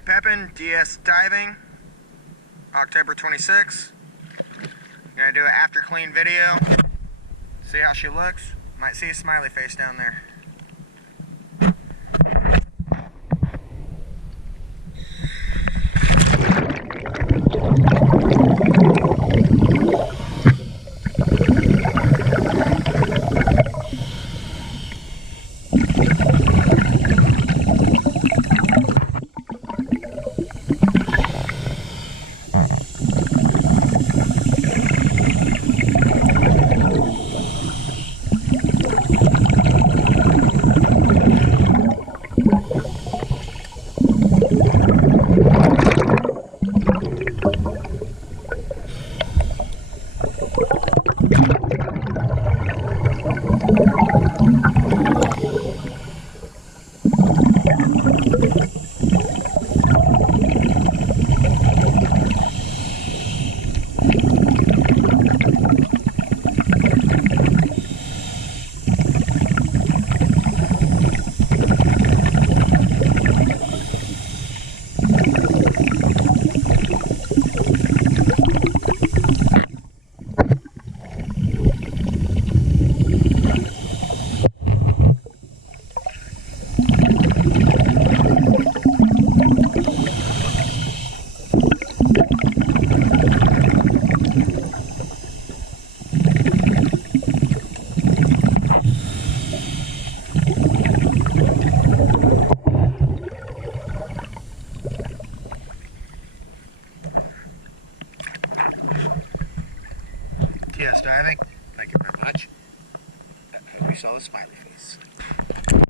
Alright, Pepin, DS diving, October 26th. Gonna do an after clean video. See how she looks. Might see a smiley face down there. DS diving. Thank you very much. I hope you saw the smiley face.